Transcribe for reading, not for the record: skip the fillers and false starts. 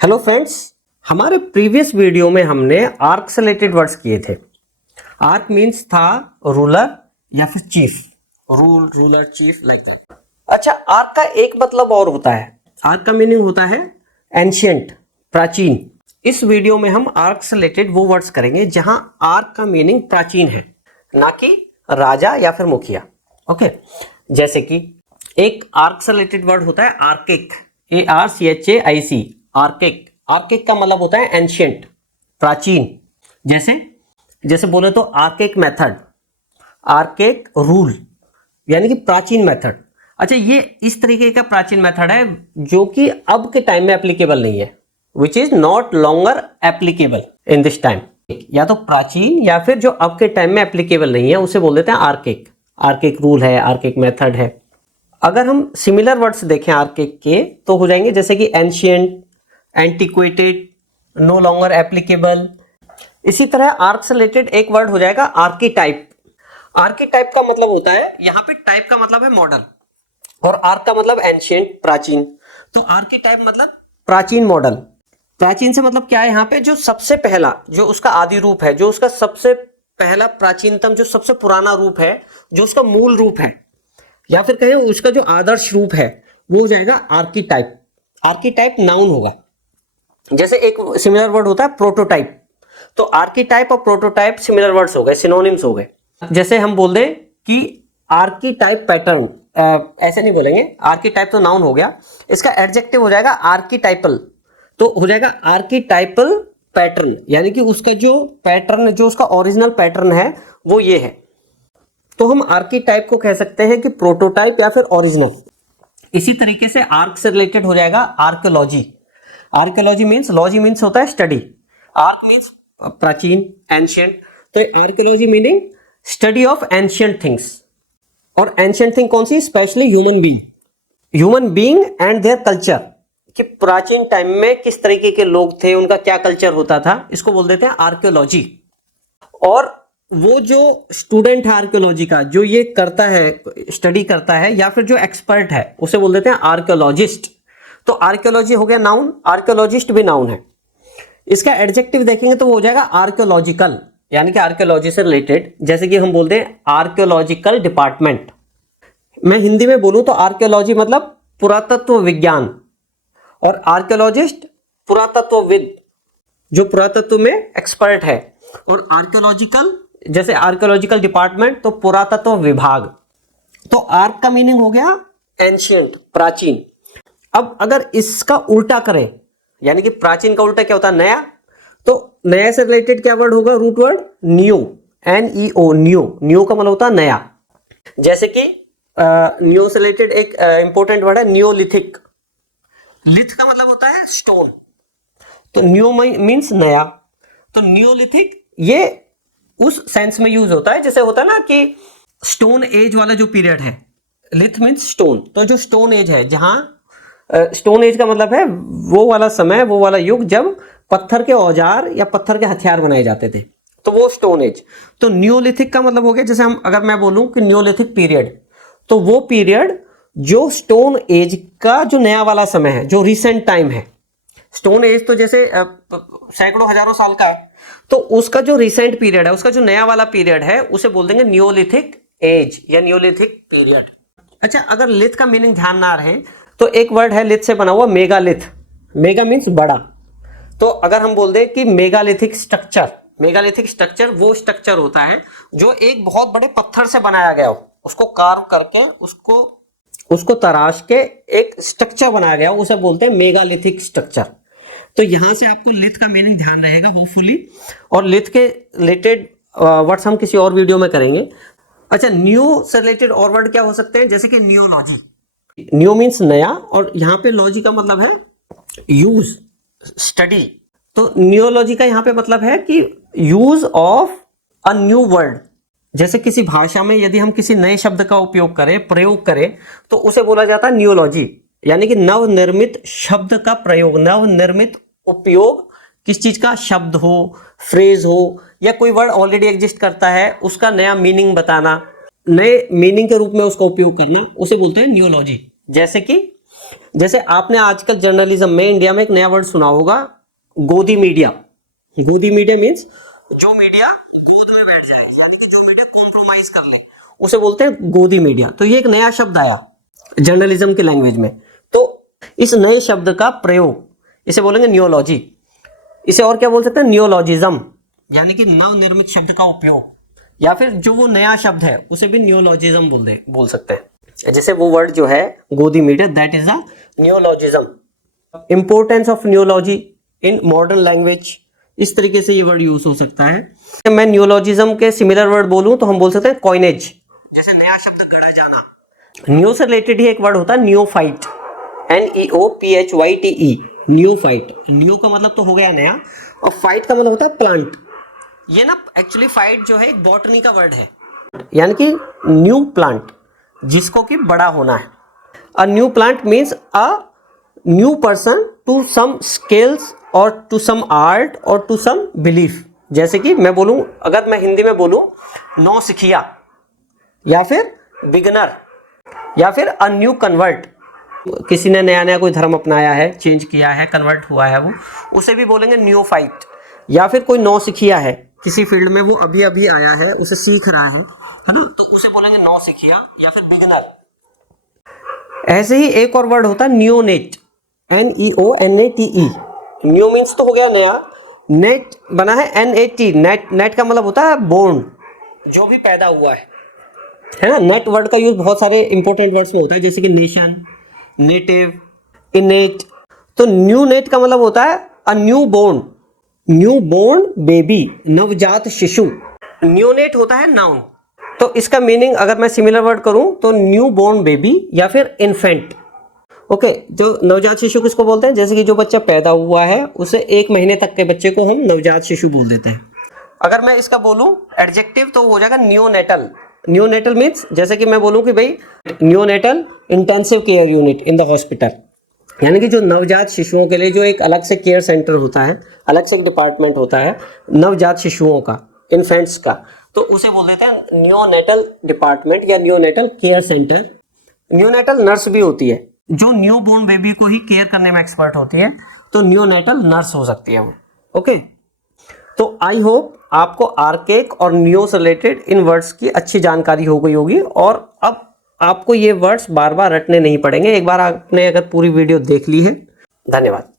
Hello friends, हमारे previous video में हमने आर्क से रिलेटेड वर्ड्स किए थे। आर्क मीन्स था रूलर या फिर chief, ruler chief like that. अच्छा, आर्क का एक मतलब और होता है। आर्क का मीनिंग होता है एंशियंट, प्राचीन। इस वीडियो में हम आर्क से रिलेटेड वो वर्ड्स करेंगे जहां आर्क का मीनिंग प्राचीन है, ना कि राजा या फिर मुखिया। ओके, जैसे कि एक आर्क से रिलेटेड वर्ड होता है आर्किक, ARCHAIC, आर्किक। आर्किक का मतलब होता है एंशियंट, प्राचीन। जैसे बोले तो आर्किक मेथड, आर्किक रूल, यानी कि प्राचीन मेथड। अच्छा, ये इस तरीके का प्राचीन मेथड है जो कि अब के टाइम में एप्लीकेबल नहीं है, which is not longer applicable in this time. या तो प्राचीन या फिर जो अब के टाइम में एप्लीकेबल नहीं है उसे बोल देते हैं आर्किक। आर्किक रूल है, आर्किक मेथड है। अगर हम सिमिलर वर्ड्स देखें आर्किक के तो हो जाएंगे जैसे कि एंशियंट, एंटिक्वेटेड, नो लॉन्गर एप्लीकेबल। इसी तरह आर्क से रिलेटेड एक वर्ड हो जाएगा आर्कीटाइप। आर्कीटाइप का मतलब होता है, यहां पे टाइप का मतलब है मॉडल और आर्क का मतलब एंशियंट, प्राचीन। तो आर्कीटाइप मतलब प्राचीन मॉडल। प्राचीन से मतलब क्या है, यहाँ पे जो सबसे पहला, जो उसका आदि रूप है, जो उसका सबसे पहला प्राचीनतम, जो सबसे पुराना रूप है, जो उसका मूल रूप है, या फिर कहें उसका जो आदर्श रूप है, वो हो जाएगा आर्कीटाइप। आर्कीटाइप नाउन होगा। जैसे एक सिमिलर वर्ड होता है प्रोटोटाइप, तो आर्कीटाइप और प्रोटोटाइप सिमिलर वर्ड्स हो गए, सिनोनिम्स हो गए। जैसे हम बोल दें कि आर्कीटाइप पैटर्न, ऐसे नहीं बोलेंगे। आर्कीटाइप तो नाउन हो गया, इसका एडजेक्टिव हो जाएगा आर्कीटाइपल। तो हो जाएगा आर्कीटाइपल पैटर्न, यानी कि उसका जो पैटर्न, जो उसका ओरिजिनल पैटर्न है वो ये है। तो हम आर्कीटाइप को कह सकते हैं कि प्रोटोटाइप या फिर ओरिजिनल। इसी तरीके से आर्क से रिलेटेड हो जाएगा archaeology. Archaeology means, logy means होता है स्टडी, आर्क मीन्स प्राचीन, एंशियंट। तो archaeology meaning study of ancient things. और एंशियंट थिंग कौन सी? Specially human being and their culture, कि प्राचीन टाइम में किस तरीके के लोग थे, उनका क्या कल्चर होता था, इसको बोल देते हैं आर्कियोलॉजी। और वो जो स्टूडेंट है आर्कियोलॉजी का, जो ये करता है, स्टडी करता है, या फिर जो एक्सपर्ट है, उसे बोल देते हैं आर्कियोलॉजिस्ट। तो आर्कियोलॉजी हो गया नाउन, आर्कियोलॉजिस्ट भी नाउन है। इसका एडजेक्टिव देखेंगे तो वो हो जाएगा आर्कियोलॉजिकल, यानी कि आर्कियोलॉजी से रिलेटेड। जैसे कि हम बोलते हैं आर्कियोलॉजिकल डिपार्टमेंट। मैं हिंदी में बोलूं तो आर्कियोलॉजी मतलब पुरातत्व विज्ञान, और आर्कियोलॉजिस्ट पुरातत्वविद, जो पुरातत्व में एक्सपर्ट है। और आर्कियोलॉजिकल, जैसे आर्कियोलॉजिकल डिपार्टमेंट, तो पुरातत्व विभाग। तो आर्क का मीनिंग हो गया एंशियंट, प्राचीन। अब अगर इसका उल्टा करें, यानी कि प्राचीन का उल्टा क्या होता है? नया। तो नया से रिलेटेड क्या वर्ड होगा? Root word neo, NEO, neo. Neo का मतलब होता है नया। जैसे कि न्यू से रिलेटेड एक इंपॉर्टेंट वर्ड है न्योलिथिक। लिथ का मतलब होता है स्टोन, तो न्यू मीन्स नया। तो न्योलिथिक ये उस सेंस में यूज होता है जैसे होता है ना कि स्टोन एज वाला जो पीरियड है, लिथ मीन्स स्टोन। तो जो स्टोन एज है, जहां स्टोन एज का मतलब है वो वाला समय, वो वाला युग जब पत्थर के औजार या पत्थर के हथियार बनाए जाते थे, तो वो स्टोन एज। तो न्योलिथिक का मतलब हो गया, जैसे हम, अगर मैं बोलूं कि न्योलिथिक पीरियड, तो वो पीरियड जो स्टोन एज का जो नया वाला समय है, जो रिसेंट टाइम है। स्टोन एज तो जैसे सैकड़ों हजारों साल का है, तो उसका जो रिसेंट पीरियड है, उसका जो नया वाला पीरियड है, उसे बोल देंगे न्योलिथिक एज या न्योलिथिक पीरियड। अच्छा, अगर लिथ का मीनिंग ध्यान ना रहे तो एक वर्ड है लिथ से बना हुआ, मेगालिथ। मेगा मीन्स बड़ा। तो अगर हम बोल दें कि मेगालिथिक स्ट्रक्चर, मेगालिथिक स्ट्रक्चर वो स्ट्रक्चर होता है जो एक बहुत बड़े पत्थर से बनाया गया हो, उसको कार्व करके, उसको तराश के एक स्ट्रक्चर बनाया गया, उसे बोलते हैं मेगालिथिक स्ट्रक्चर। तो यहां से आपको लिथ का मीनिंग ध्यान रहेगा होपफुली। और लिथ के रिलेटेड वर्ड्स हम किसी और वीडियो में करेंगे। अच्छा, न्यू से रिलेटेड और वर्ड क्या हो सकते हैं? जैसे कि न्योलॉजी। न्यू मीन्स नया, और यहां पे लॉजी का मतलब है यूज, स्टडी। तो न्योलॉजी का यहां पे मतलब है कि use of a new word. जैसे किसी भाषा में यदि हम किसी नए शब्द का उपयोग करें, प्रयोग करें, तो उसे बोला जाता है न्योलॉजी, यानी कि नवनिर्मित शब्द का प्रयोग, नवनिर्मित उपयोग। किस चीज का? शब्द हो, फ्रेज हो, या कोई वर्ड ऑलरेडी एग्जिस्ट करता है, उसका नया मीनिंग बताना, नए मीनिंग के रूप में उसका उपयोग करना, उसे बोलते हैं न्योलॉजी। जैसे कि जैसे आपने आजकल जर्नलिज्म में इंडिया में एक नया वर्ड सुना होगा, गोदी मीडिया। गोदी मीडिया मीन्स जो मीडिया गोद में बैठ जाए, यानी कि जो मीडिया कॉम्प्रोमाइज कर ले, उसे बोलते हैं गोदी मीडिया। तो ये एक नया शब्द आया जर्नलिज्म के लैंग्वेज में। तो इस नए शब्द का प्रयोग, इसे बोलेंगे नियोलॉजी। इसे और क्या बोल सकते हैं, नियोलॉजिज्म, यानी कि नवनिर्मित शब्द का उपयोग, या फिर जो वो नया शब्द है उसे भी नियोलॉजिज्म बोल सकते हैं। जैसे वो वर्ड जो है गोदी media, that is a neologism. Importance of neology in modern language, इस तरीके से ये वर्ड यूज हो सकता है। मैं नियोलॉजिज्म के सिमिलर वर्ड बोलूं तो हम बोल सकते हैं कॉइनेज, जैसे नया शब्द गढ़ा जाना। न्यू से रिलेटेड ही एक वर्ड होता है नियोफाइट, NEOPHYTE, नियोफाइट। न्यू का मतलब तो हो गया नया, और फाइट का मतलब होता है प्लांट। ये ना एक्चुअली फाइट जो है एक बॉटनी का वर्ड है, यानी कि न्यू प्लांट, जिसको कि बड़ा होना है। A new plant means a new person to some skills or to some art or to some belief. जैसे कि मैं बोलूं, अगर मैं हिंदी में बोलूं नौ सिखिया, या फिर बिगनर, या फिर अ न्यू कन्वर्ट, किसी ने नया नया कोई धर्म अपनाया है, चेंज किया है, कन्वर्ट हुआ है वो, उसे भी बोलेंगे नियोफाइट। या फिर कोई नौ सिखिया है, किसी फील्ड में वो अभी अभी आया है, उसे सीख रहा है ना, तो उसे बोलेंगे नौ सिखिया या फिर बिगनर। ऐसे ही एक और वर्ड होता है नियोनेट, NEONATE। न्यू मीन्स तो हो गया नया, नेट बना है NAT, नेट। नेट का मतलब होता है बोर्न, जो भी पैदा हुआ है ना। नेट वर्ड का यूज बहुत सारे इंपॉर्टेंट वर्ड्स में होता है, जैसे कि नेशन, नेटिव, इनेट। तो न्यू नेट का मतलब होता है a newborn, newborn baby, नवजात शिशु। न्यूनेट होता है नाउन। तो इसका मीनिंग अगर मैं सिमिलर वर्ड करूं तो न्यू बोर्न बेबी या फिर इन्फेंट। ओके, जो नवजात शिशु किसको बोलते हैं, जैसे कि जो बच्चा पैदा हुआ है उसे 1 महीने तक के बच्चे को हम नवजात शिशु बोल देते हैं। अगर मैं इसका बोलूं एडजेक्टिव तो हो जाएगा नियोनेटल। नियोनेटल मीन्स, जैसे कि मैं बोलूं कि भाई neonatal intensive care unit in the hospital, यानी कि जो नवजात शिशुओं के लिए जो एक अलग से केयर सेंटर होता है, अलग से एक डिपार्टमेंट होता है नवजात शिशुओं का, इन्फेंट्स का, तो उसे बोल देते हैं नियोनेटल डिपार्टमेंट या neonatal care centre. Neonatal nurse भी होती है, जो न्यू बोर्न बेबी को ही केयर करने में एक्सपर्ट होती है, तो नियोनेटल नर्स हो सकती है वो। ओके, तो आई होप आपको आर्केक और नियो से रिलेटेड इन वर्ड्स की अच्छी जानकारी हो गई होगी, और अब आपको ये वर्ड्स बार बार रटने नहीं पड़ेंगे। एक बार आपने अगर पूरी वीडियो देख ली है। धन्यवाद।